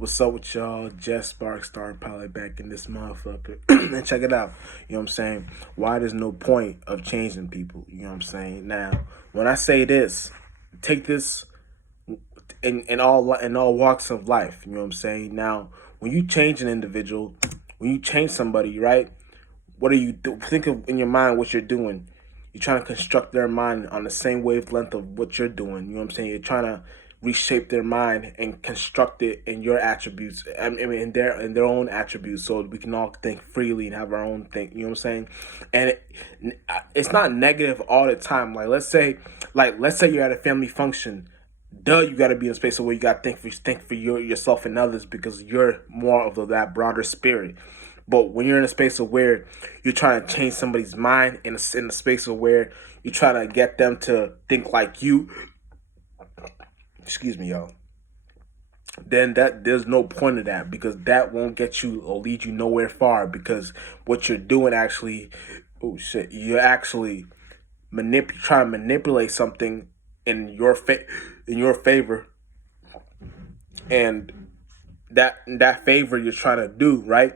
What's up with y'all? Jess Spark Star Pilot back in this motherfucker. And check it out. You know what I'm saying? Why there's no point of changing people. You know what I'm saying? Now, when I say this, take this in all walks of life. You know what I'm saying? Now, when you change an individual, when you change somebody, right? What do you do? Think of in your mind what you're doing. You're trying to construct their mind on the same wavelength of what you're doing. You know what I'm saying? You're trying to reshape their mind and construct it in your attributes. I mean, in their own attributes, so we can all think freely and have our own thing. You know what I'm saying? And it's not negative all the time. Let's say you're at a family function. Duh, you got to be in a space where you got to think for yourself and others because you're more of that broader spirit. But when you're in a space of where you're trying to change somebody's mind, in a space of where you're trying to get them to think like you, excuse me, y'all, then that there's no point of that, because that won't get you or lead you nowhere far, because what you're doing actually, oh shit, you're actually trying to manipulate something in your favor, and that favor you're trying to do, right,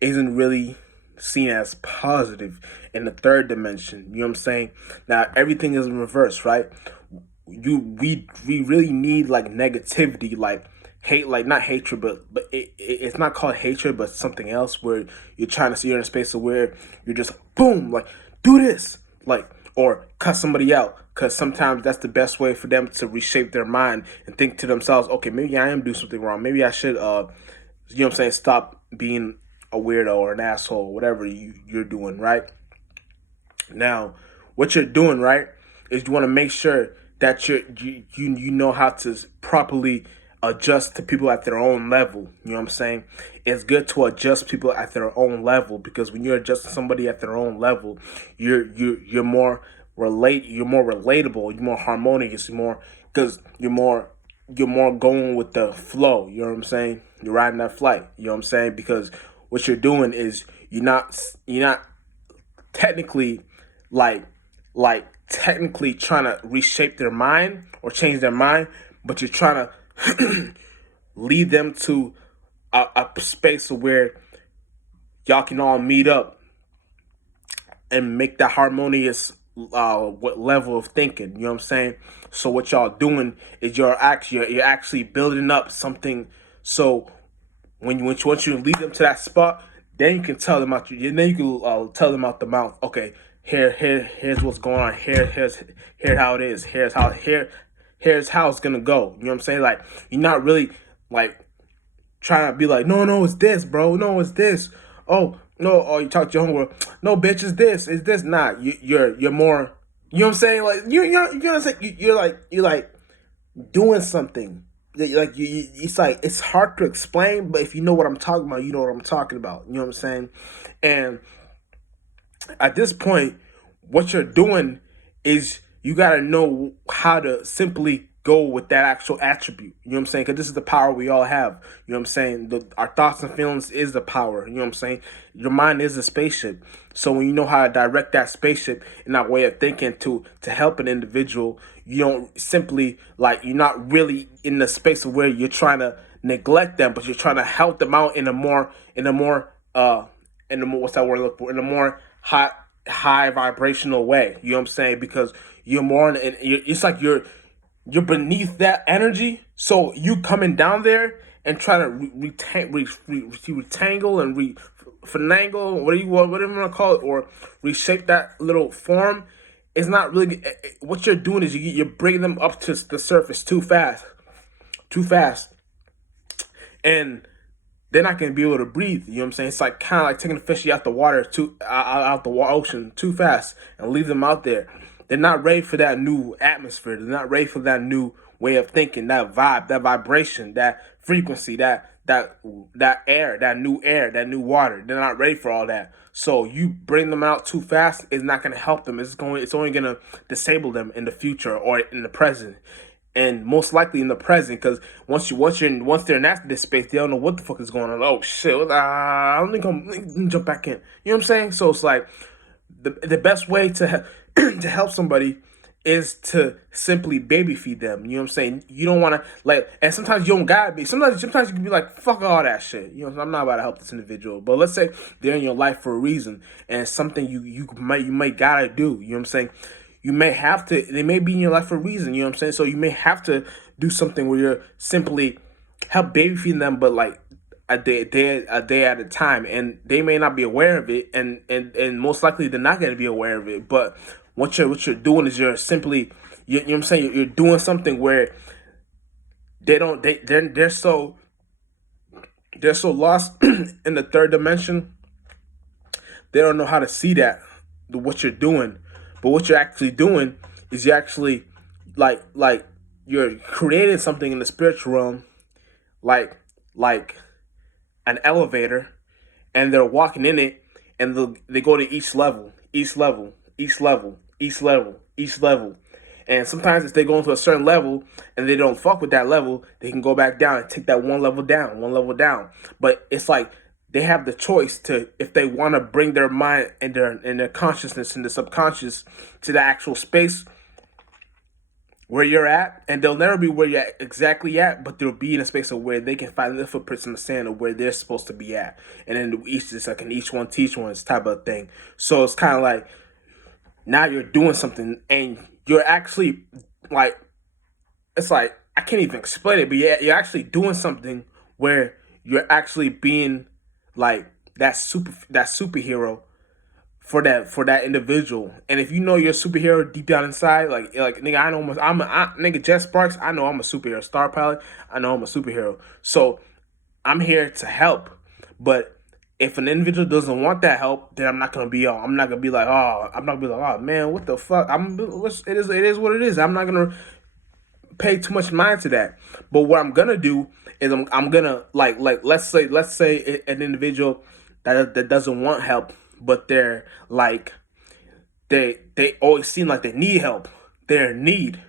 isn't really seen as positive in the third dimension. You know what I'm saying? Now everything is in reverse, right? We really need like negativity, like hate, like not hatred, but it's not called hatred, but something else, where you're trying to see, you're in a space of where you're just boom, like do this, like, or cut somebody out, because sometimes that's the best way for them to reshape their mind and think to themselves, okay, maybe I am doing something wrong, maybe I should you know what I'm saying, stop being a weirdo or an asshole, whatever you're doing, right? Now, what you're doing, right, is you want to make sure that you know how to properly adjust to people at their own level. You know what I'm saying? It's good to adjust people at their own level, because when you're adjusting somebody at their own level, you're more you're more relatable, you're more harmonious, because you're more going with the flow. You know what I'm saying? You're riding that flight. You know what I'm saying? Because what you're doing is you're not technically like technically trying to reshape their mind or change their mind, but you're trying to lead them to a space where y'all can all meet up and make that harmonious what level of thinking. You know what I'm saying? So what y'all doing is you're actually building up something. So once you lead them to that spot, then you can tell them out. Then you can tell them out the mouth. Okay, here's what's going on. Here's how it is. Here's how it's gonna go. You know what I'm saying? Like, you're not really like trying to be like, no, it's this, bro. No, it's this. Oh no, oh, you talk to your homeboy. No, bitch, it's this. Nah, you're more. You know what I'm saying? Like, you know what I'm saying? You're like doing something. It's like, it's hard to explain, but if you know what I'm talking about, you know what I'm talking about. You know what I'm saying? And at this point, what you're doing is you got to know how to simply go with that actual attribute. You know what I'm saying? Because this is the power we all have. You know what I'm saying? Our thoughts and feelings is the power. You know what I'm saying? Your mind is a spaceship. So when you know how to direct that spaceship in that way of thinking to help an individual, you don't simply, like, you're not really in the space of where you're trying to neglect them, but you're trying to help them out in a more what's that word I look for, in a more high vibrational way. You know what I'm saying? Because you're more it's like you're beneath that energy, so you coming down there and trying to retangle and finagle, whatever you want to call it, or reshape that little form. It's not really what you're doing. Is you're bringing them up to the surface too fast, and they're not going to be able to breathe. You know what I'm saying? It's like kind of like taking a fishy out the water, out the ocean too fast, and leave them out there. They're not ready for that new atmosphere. They're not ready for that new way of thinking, that vibe, that vibration, that frequency, that air, that new water. They're not ready for all that. So you bring them out too fast, it's not going to help them. It's only going to disable them in the future or in the present. And most likely in the present, because once they're in this space, they don't know what the fuck is going on. Oh shit! I'm gonna jump back in. You know what I'm saying? So it's like the best way to to help somebody is to simply baby feed them. You know what I'm saying? You don't want to like, and sometimes you don't gotta be. Sometimes you can be like, fuck all that shit. You know, I'm not about to help this individual. But let's say they're in your life for a reason, and it's something you might gotta do. You know what I'm saying? You may have to. They may be in your life for a reason. You know what I'm saying? So you may have to do something where you're simply help baby feed them, but like a day at a time, and they may not be aware of it, and most likely they're not going to be aware of it. But what you're doing is you're simply you know what I'm saying, you're doing something where they don't they're so lost in the third dimension, they don't know how to see that what you're doing. But what you're actually doing is you're actually like you're creating something in the spiritual realm, like like an elevator, and they're walking in it, and they go to each level, each level, each level, each level, each level. And sometimes if they go into a certain level and they don't fuck with that level, they can go back down and take that one level down, one level down. But it's like they have the choice to, if they want to bring their mind and their consciousness and the subconscious to the actual space where you're at, and they'll never be where you're exactly at, but they'll be in a space of where they can find the footprints in the sand of where they're supposed to be at, and then it's like an each one teach one type of thing. So it's kind of like now you're doing something, and you're actually like, it's like I can't even explain it, but yeah, you're actually doing something where you're actually being like that superhero for that individual. And if you know you're a superhero deep down inside, like nigga, I know nigga Jet Sparks, I know I'm a superhero. Star Pilot, I know I'm a superhero. So I'm here to help. But if an individual doesn't want that help, then I'm not gonna be like, oh man, what the fuck? It is what it is. I'm not gonna pay too much mind to that. But what I'm gonna do is I'm gonna like let's say an individual that doesn't want help, but they're like they always seem like they need help. They're in need.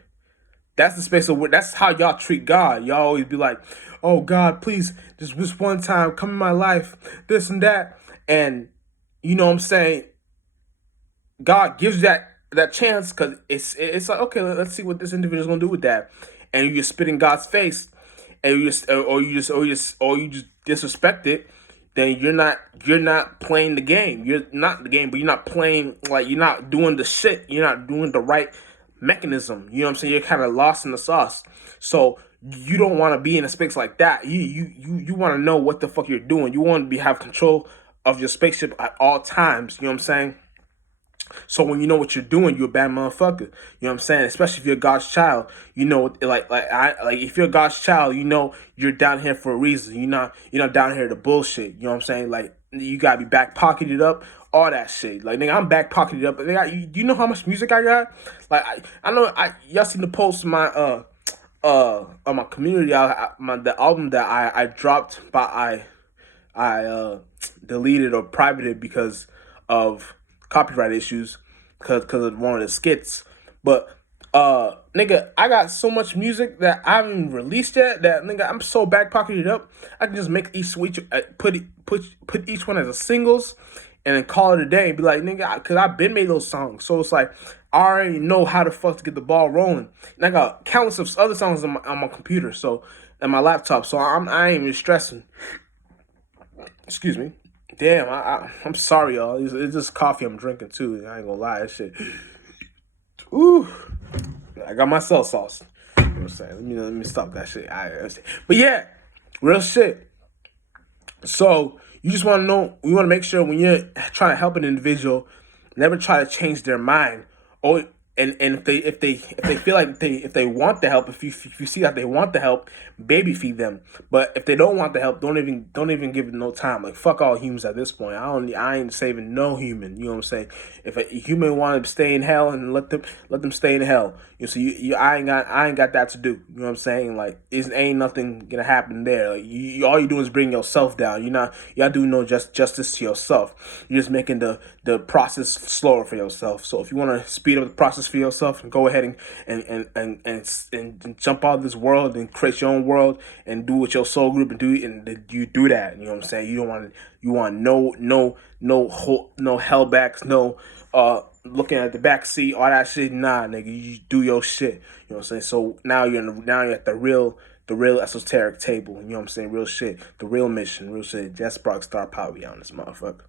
That's the space of where that's how y'all treat God. Y'all always be like, "Oh God, please, just this one time, come in my life, this and that." And you know what I'm saying? God gives that chance because it's like, okay, let's see what this individual's gonna do with that. And you just spit in God's face, and you just disrespect it. Then you're not playing the game. You're not the game, but you're not playing, like, you're not doing the shit. You're not doing the right mechanism. You know what I'm saying? You're kind of lost in the sauce. So you don't want to be in a space like that. You want to know what the fuck you're doing. You want to have control of your spaceship at all times. You know what I'm saying? So when you know what you're doing, you're a bad motherfucker. You know what I'm saying? Especially if you're God's child. You know, if you're God's child, you know you're down here for a reason. You're not down here to bullshit. You know what I'm saying? Like, you gotta be back pocketed up, all that shit. Like, nigga, I'm back pocketed up. Nigga, you know how much music I got? Like, I know y'all seen the post my on my community, the album that I dropped, but I deleted or privated because of copyright issues, because of one of the skits. But nigga, I got so much music that I haven't released yet that, nigga, I'm so back pocketed up. I can just make each put each one as a singles, and then call it a day and be like, nigga, because I've been made those songs. So it's like I already know how the fuck to get the ball rolling. And I got countless of other songs on my computer, so, and my laptop. So I ain't even stressing. Excuse me. Damn, I'm sorry, y'all. It's just coffee I'm drinking too. I ain't gonna lie, that shit. Ooh, I got myself sauce. You know what I'm saying? Let me stop that shit. But yeah, real shit. So you just want to know. You want to make sure when you're trying to help an individual, never try to change their mind. Or and if they feel like if they want the help, if you see that they want the help, baby feed them. But if they don't want the help, don't even give it no time. Like, fuck all humans at this point. I ain't saving no human. You know what I'm saying? If a human want to stay in hell, and let them stay in hell. You see, I ain't got that to do. You know what I'm saying? Like, it ain't nothing gonna happen there. Like, all you doing is bring yourself down. You're not doing no justice to yourself. You're just making the process slower for yourself. So if you want to speed up the process for yourself, and go ahead and jump out of this world and create your own world and do what your soul group and do, and you do that. You know what I'm saying? You want no hellbacks, no looking at the back seat, all that shit. Nah, nigga, you do your shit. You know what I'm saying? So now you're at the real esoteric table. You know what I'm saying? Real shit, the real mission, real shit. Just Spark Star Power on this motherfucker.